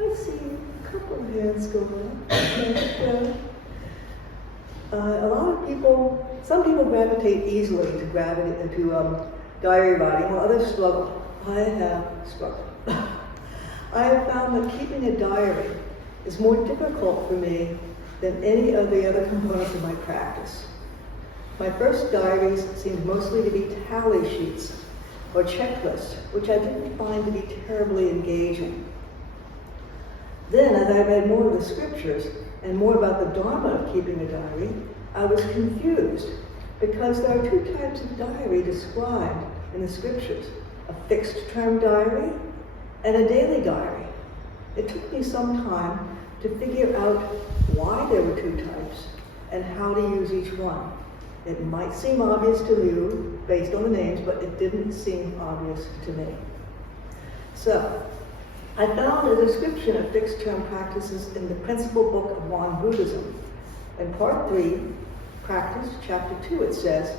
I see a couple of hands go up. Okay, a lot of people, some people gravitate easily to diary writing, while others struggle. I have struggled. I have found that keeping a diary is more difficult for me than any of the other components of my practice. My first diaries seemed mostly to be tally sheets or checklists, which I didn't find to be terribly engaging. Then, as I read more of the scriptures and more about the Dharma of keeping a diary, I was confused because there are two types of diary described in the scriptures: a fixed-term diary and a daily diary. It took me some time to figure out why there were two types and how to use each one. It might seem obvious to you based on the names, but it didn't seem obvious to me. So, I found a description of fixed-term practices in the Principal Book of Won Buddhism. In Part 3, Practice, Chapter 2, it says,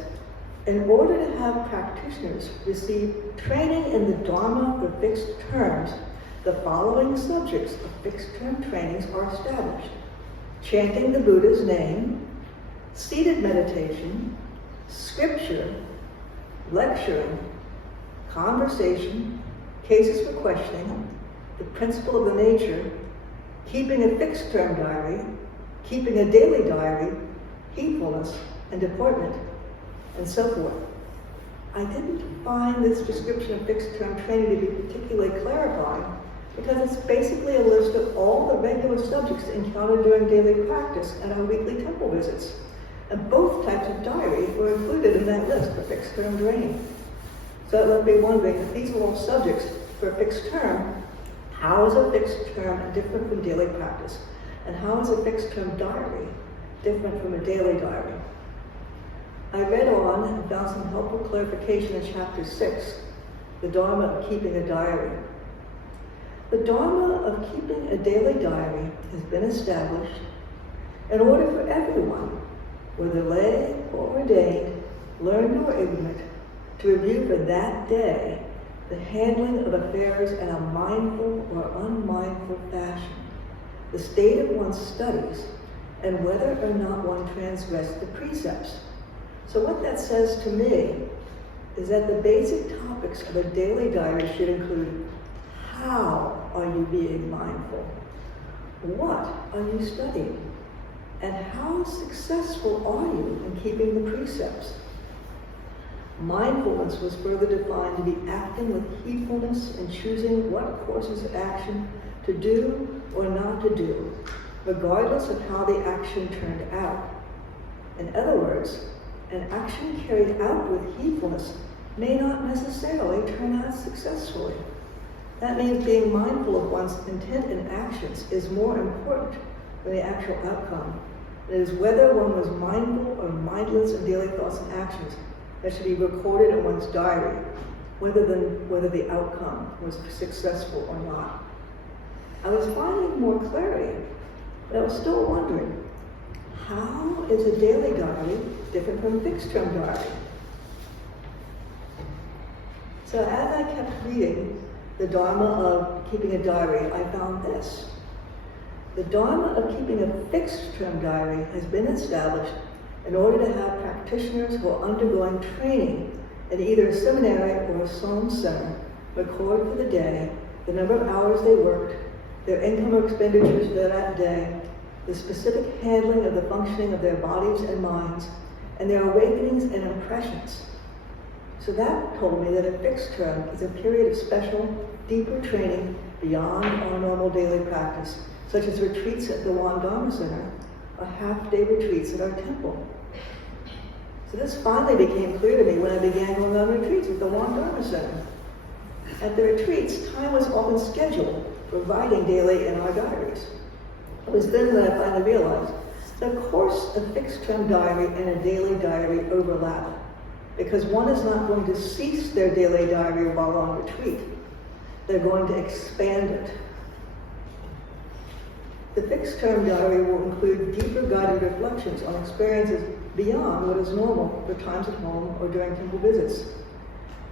in order to have practitioners receive training in the Dharma for fixed terms, the following subjects of fixed-term trainings are established: chanting the Buddha's name, seated meditation, scripture, lecturing, conversation, cases for questioning, the principle of the nature, keeping a fixed-term diary, keeping a daily diary, heedfulness, and deportment, and so forth. I didn't find this description of fixed-term training to be particularly clarifying because it's basically a list of all the regular subjects encountered during daily practice and our weekly temple visits. And both types of diary were included in that list for fixed-term training. So that left me wondering, if these are all subjects for a fixed term, how is a fixed term different from daily practice? And how is a fixed-term diary different from a daily diary? I read on and found some helpful clarification in Chapter 6, the Dharma of keeping a diary. The Dharma of keeping a daily diary has been established in order for everyone, whether lay or ordained, learned or ignorant, to review for that day the handling of affairs in a mindful or unmindful fashion, the state of one's studies, and whether or not one transgressed the precepts. So what that says to me is that the basic topics of a daily diary should include: how are you being mindful? What are you studying? And how successful are you in keeping the precepts? Mindfulness was further defined to be acting with heedfulness and choosing what courses of action to do or not to do, regardless of how the action turned out. In other words, an action carried out with heedfulness may not necessarily turn out successfully. That means being mindful of one's intent and actions is more important than the actual outcome. It is whether one was mindful or mindless in daily thoughts and actions that should be recorded in one's diary, whether the outcome was successful or not. I was finding more clarity, but I was still wondering, how is a daily diary different from a fixed-term diary? So as I kept reading the Dharma of keeping a diary, I found this. The Dharma of keeping a fixed-term diary has been established in order to have practitioners who are undergoing training in either a seminary or a Som center record for the day the number of hours they worked, their income or expenditures for that day, the specific handling of the functioning of their bodies and minds, and their awakenings and impressions. So that told me that a fixed term is a period of special, deeper training beyond our normal daily practice, such as retreats at the Won Dharma Center or half-day retreats at our temple. So this finally became clear to me when I began going on retreats at the Won Dharma Center. At the retreats, time was often scheduled for writing daily in our diaries. It was then that I finally realized the course of fixed-term diary and a daily diary overlap, because one is not going to cease their daily diary while on retreat. They're going to expand it. The fixed-term diary will include deeper guided reflections on experiences beyond what is normal for times at home or during temple visits.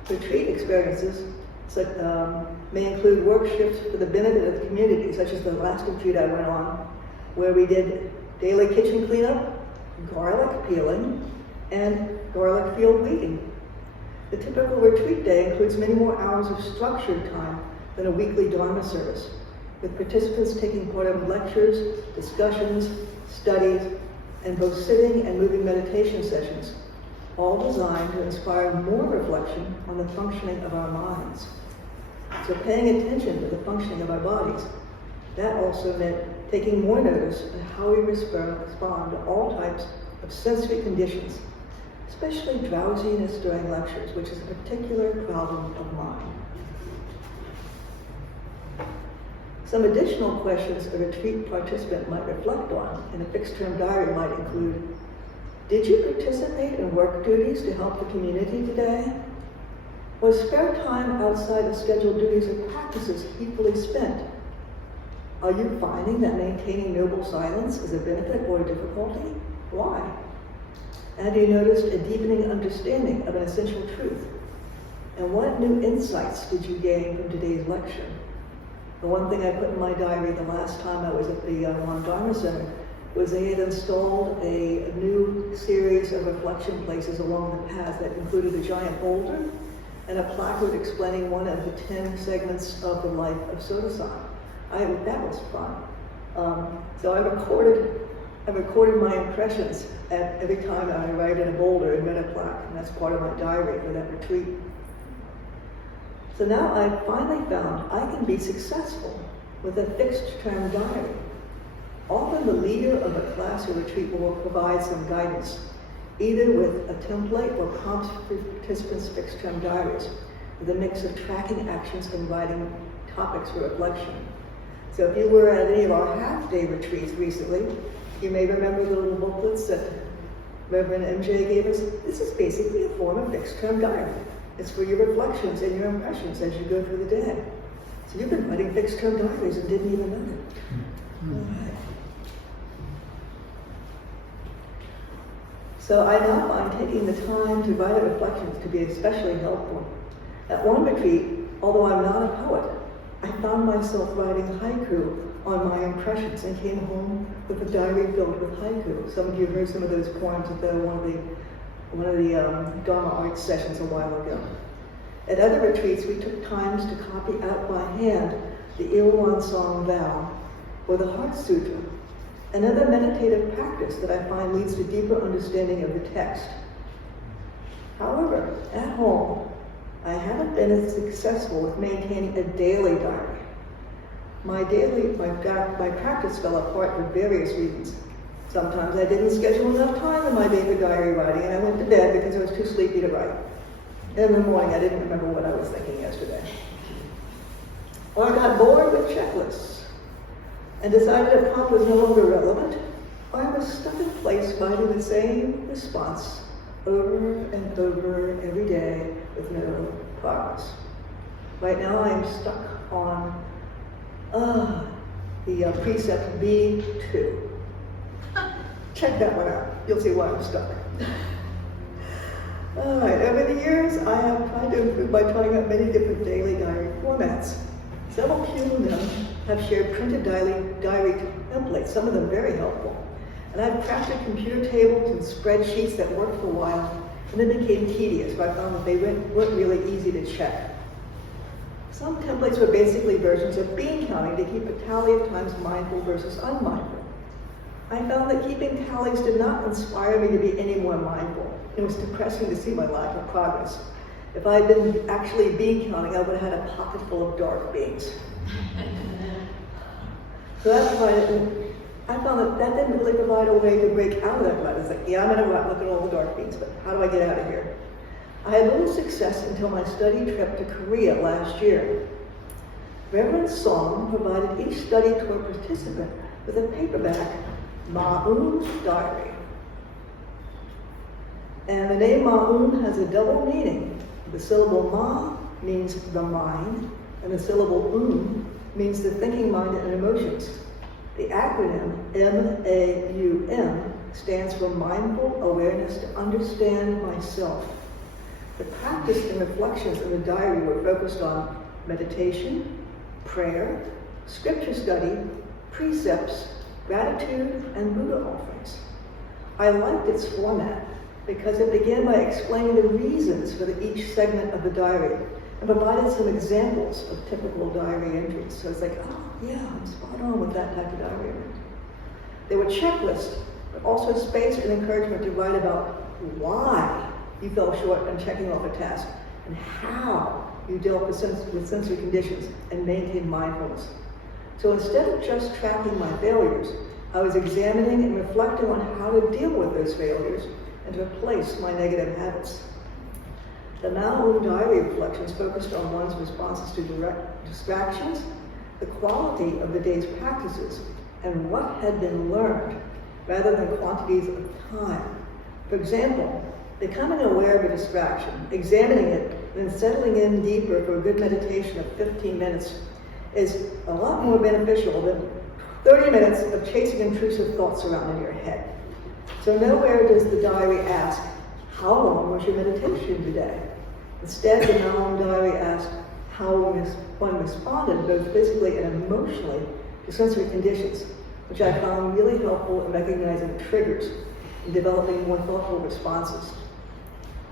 Retreat experiences, may include work shifts for the benefit of the community, such as the last retreat I went on, where we did daily kitchen cleanup, garlic peeling, and garlic field weeding. The typical retreat day includes many more hours of structured time than a weekly Dharma service, with participants taking part in lectures, discussions, studies, and both sitting and moving meditation sessions, all designed to inspire more reflection on the functioning of our minds. So paying attention to the functioning of our bodies, that also meant taking more notice of how we respond to all types of sensory conditions, especially drowsiness during lectures, which is a particular problem of mine. Some additional questions a retreat participant might reflect on in a fixed-term diary might include, did you participate in work duties to help the community today? Was spare time outside of scheduled duties or practices equally spent? Are you finding that maintaining noble silence is a benefit or a difficulty? Why? Have you noticed a deepening understanding of an essential truth? And what new insights did you gain from today's lecture? The one thing I put in my diary the last time I was at the Dharma Center was they had installed a new series of reflection places along the path that included a giant boulder and a placard explaining one of the 10 segments of the life of Sotasan. That was fun. So I recorded my impressions at every time I arrived in a boulder and read a plaque, and that's part of my diary for that retreat. So now I've finally found I can be successful with a fixed-term diary. Often the leader of a class or retreat will provide some guidance, either with a template or prompts for participants' fixed-term diaries, with a mix of tracking actions and writing topics for reflection. So if you were at any of our half-day retreats recently, you may remember the little booklets that Reverend MJ gave us. This is basically a form of fixed-term diary. It's for your reflections and your impressions as you go through the day. So you've been writing fixed-term diaries and didn't even know it. All right. So I now find taking the time to write reflections to be especially helpful. At one retreat, although I'm not a poet, I found myself writing haiku on my impressions and came home with a diary filled with haiku. Some of you heard some of those poems at one of the Dharma Arts sessions a while ago. At other retreats, we took times to copy out by hand the Ilwan Song Vow or the Heart Sutra, another meditative practice that I find leads to deeper understanding of the text. However, at home, I haven't been as successful with maintaining a daily diary. My practice fell apart for various reasons. Sometimes I didn't schedule enough time in my day for diary writing, and I went to bed because I was too sleepy to write. And in the morning, I didn't remember what I was thinking yesterday. Or I got bored with checklists and decided a prompt was no longer relevant, or I was stuck in place writing the same response over and over every day with no progress. Right now, I am stuck on the precept B2. Check that one out. You'll see why I'm stuck. All right, over the years, I have tried to improve by trying out many different daily diary formats. Several of them have shared printed diary templates, some of them very helpful. And I've crafted computer tables and spreadsheets that worked for a while, and then became tedious, but I found that they weren't really easy to check. Some templates were basically versions of bean counting to keep a tally of times mindful versus unmindful. I found that keeping tallies did not inspire me to be any more mindful. It was depressing to see my lack of progress. If I had been actually bean counting, I would have had a pocket full of dark beans. So that's why I found that didn't really provide a way to break out of that rut. It's like, yeah, I'm gonna go out and look at all the dark beans, but how do I get out of here? I had little success until my study trip to Korea last year. Reverend Song provided each study tour participant with a paperback Ma'un's Diary. And the name Ma'un has a double meaning. The syllable Ma means the mind, and the syllable means the thinking mind and emotions. The acronym MAUM stands for Mindful Awareness to Understand Myself. The practice and reflections in the diary were focused on meditation, prayer, scripture study, precepts, gratitude, and Buddha offerings. I liked its format because it began by explaining the reasons for each segment of the diary and provided some examples of typical diary entries. So it's like, oh yeah, I'm spot on with that type of diary entry. There were checklists, but also space and encouragement to write about why you fell short on checking off a task and how you dealt with sensory conditions and maintained mindfulness. So instead of just tracking my failures, I was examining and reflecting on how to deal with those failures and to replace my negative habits. The Mao diary reflections focused on one's responses to direct distractions, the quality of the day's practices, and what had been learned, rather than quantities of time. For example, becoming aware of a distraction, examining it, and then settling in deeper for a good meditation of 15 minutes is a lot more beneficial than 30 minutes of chasing intrusive thoughts around in your head. So nowhere does the diary ask, how long was your meditation today? Instead, the Mao diary asks how one responded both physically and emotionally to sensory conditions, which I found really helpful in recognizing triggers and developing more thoughtful responses.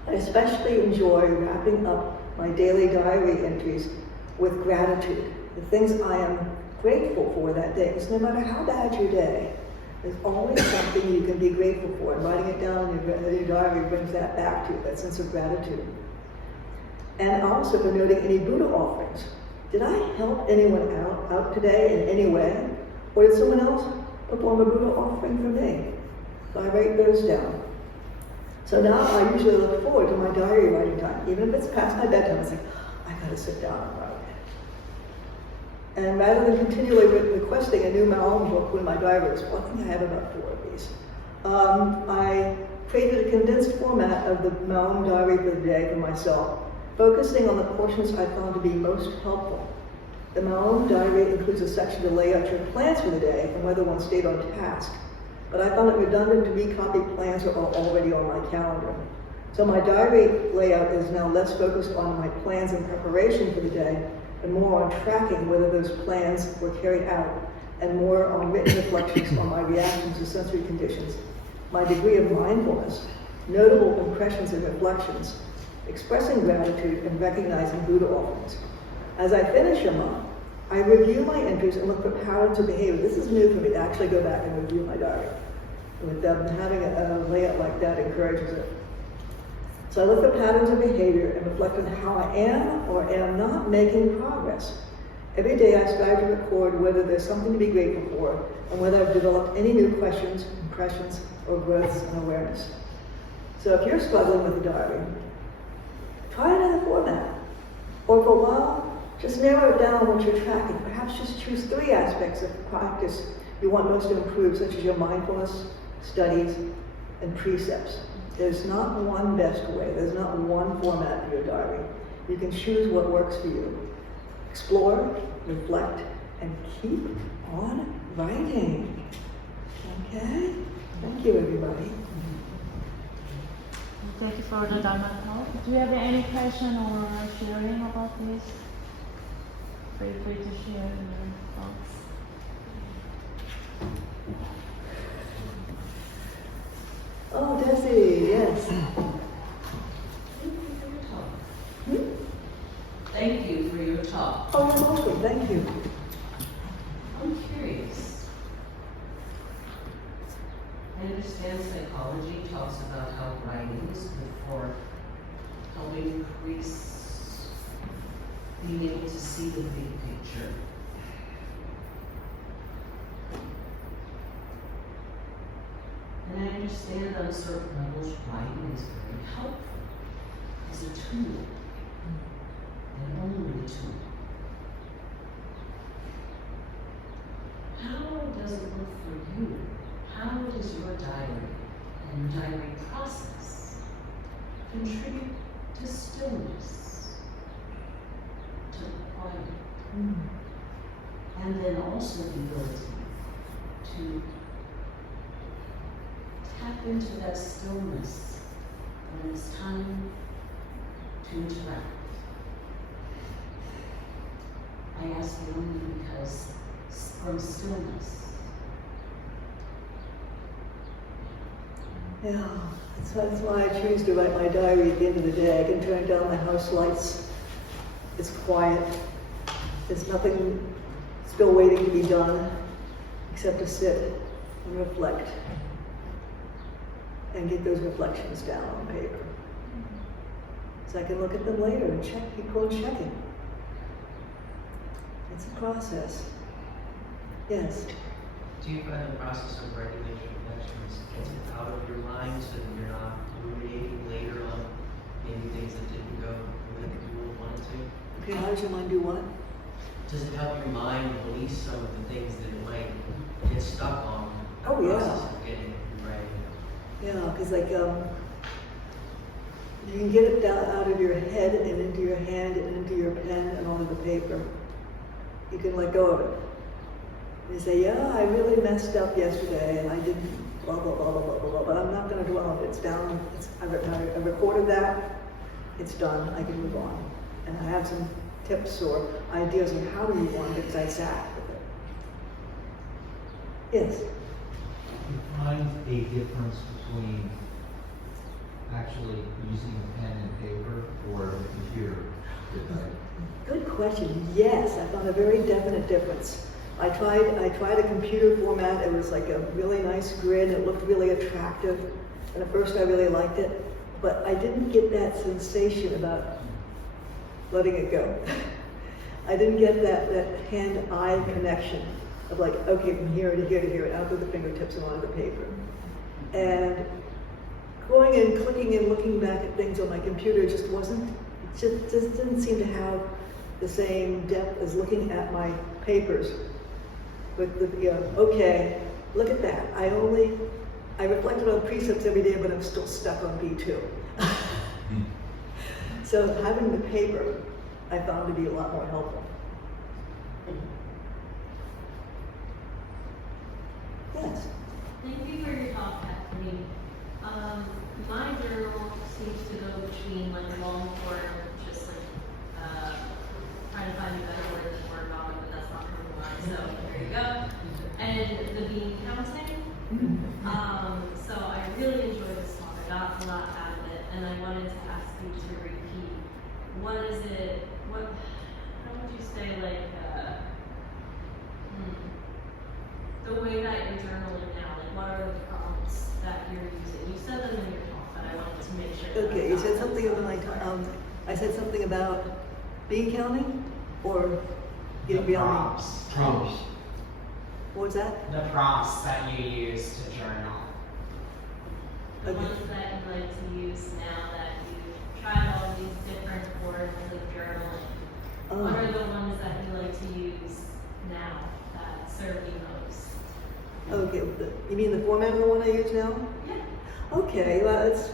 I especially enjoy wrapping up my daily diary entries with gratitude, the things I am grateful for that day. Because no matter how bad your day, there's always something you can be grateful for, and writing it down in your diary brings that back to you, that sense of gratitude. And also for noting any Buddha offerings. Did I help anyone out today in any way? Or did someone else perform a Buddha offering for me? So I write those down. So now I usually look forward to my diary writing time. Even if it's past my bedtime, it's like, I gotta sit down and write. And rather than continually requesting a new Mao book when my diary is, well, I think I have about 4 of these. I created a condensed format of the Mao diary for the day for myself, focusing on the portions I found to be most helpful. The Mao diary includes a section to lay out your plans for the day and whether one stayed on task. But I found it redundant to recopy plans that are already on my calendar. So my diary layout is now less focused on my plans and preparation for the day, and more on tracking whether those plans were carried out, and more on written reflections on my reactions to sensory conditions, my degree of mindfulness, notable impressions and reflections, expressing gratitude and recognizing Buddha offerings. As I finish a month, I review my entries and look for patterns of behavior. This is new for me to actually go back and review my diary. With having a layout like that encourages it. So I look for patterns of behavior and reflect on how I am or am not making progress. Every day I strive to record whether there's something to be grateful for and whether I've developed any new questions, impressions, or growths in awareness. So if you're struggling with the diary, try another format. Or for a while, just narrow it down what you're tracking. Perhaps just choose 3 aspects of practice you want most to improve, such as your mindfulness, studies, and precepts. There's not one best way. There's not one format for your diary. You can choose what works for you. Explore, reflect, and keep on writing. Okay? Thank you, everybody. Thank you for the Dharma talk. Do you have any question or sharing about this? Feel free to share your thoughts. Oh, Desi, yes. Thank you for your talk. Oh, you're welcome. Thank you. I'm curious. I understand psychology talks about how writing is good for helping increase being able to see the big picture. And I understand on certain levels writing is very helpful as a tool, and only a tool. How does it look for you? How does your diary and diary process contribute to stillness, to quiet, and then also the ability to tap into that stillness when it's time to interact? I ask you only because from stillness. Yeah, that's why I choose to write my diary at the end of the day. I can turn down the house lights. It's quiet. There's nothing still waiting to be done except to sit and reflect and get those reflections down on paper. So I can look at them later and check, keep on checking. It's a process. Yes. Do you find the process of writing those reflections gets it out of your mind so that you're not ruminating later on maybe things that didn't go the way that you would want it to? Okay, how does your mind do what? Does it help your mind release some of the things that it might get stuck on? Oh, The yeah. process of getting it through writing. Yeah, because like you can get it down out of your head and into your hand and into your pen and onto the paper. You can let go of it. You say, yeah, I really messed up yesterday and I didn't blah, blah, blah, blah, blah, blah, blah, but I'm not going to dwell on it. It's down. I recorded that. It's done. I can move on. And I have some tips or ideas on how to move on because I sat with it. Yes? You find a difference between actually using a pen and paper or a computer to type? Good question. Yes, I found a very definite difference. I tried a computer format. It was like a really nice grid. It looked really attractive. And at first I really liked it, but I didn't get that sensation about letting it go. I didn't get that hand-eye connection of like, okay, from here to here to here, and out with the fingertips and onto the paper. And going and clicking and looking back at things on my computer just didn't seem to have the same depth as looking at my papers. With the, okay, look at that. I reflected on precepts every day, but I'm still stuck on B2. So having the paper, I found to be a lot more helpful. Yes. Thank you for your talk, Kathleen. My journal seems to go between like long form, just like trying to find a better word than word vomit, but that's not coming to mind. So there you go. And the bean counting. So I really enjoyed this talk. I got a lot out of it, and I wanted to ask you to repeat. What is it? How would you say like? The way that you're journaling now, like what are the prompts that you're using? You said them in your talk, but I wanted to make sure. Okay, you said something about I said something about bean counting or getting beyond. Prompts. What was that? The prompts that you use to journal. The Okay. ones that you like to use now that you've tried all these different forms of journaling. What are the ones that you like to use now that serve you most? Okay, you mean the format of the one I use now? Yeah. Okay, well, it's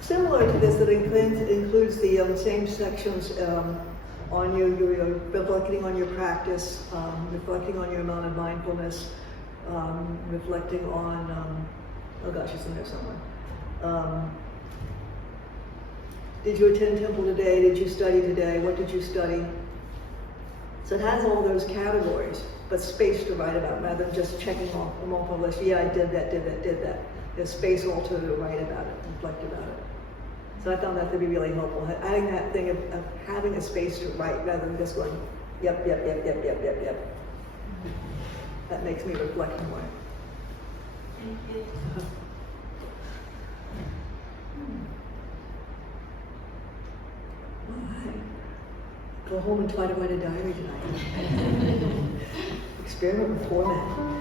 similar to this. That includes the same sections on you're reflecting on your practice, reflecting on your amount of mindfulness, reflecting on, oh gosh, it's in there somewhere. Did you attend temple today? Did you study today? What did you study? So it has all those categories, but space to write about rather than just checking off a multiple list. Yeah, I did that, did that, did that. There's space also to write about it, reflect about it. So I found that to be really helpful. Adding that thing of having a space to write rather than just going, yep, yep, yep, yep, yep, yep, yep. That makes me reflect more. Thank you. All right. Go home and try to write a diary tonight. Experiment with format.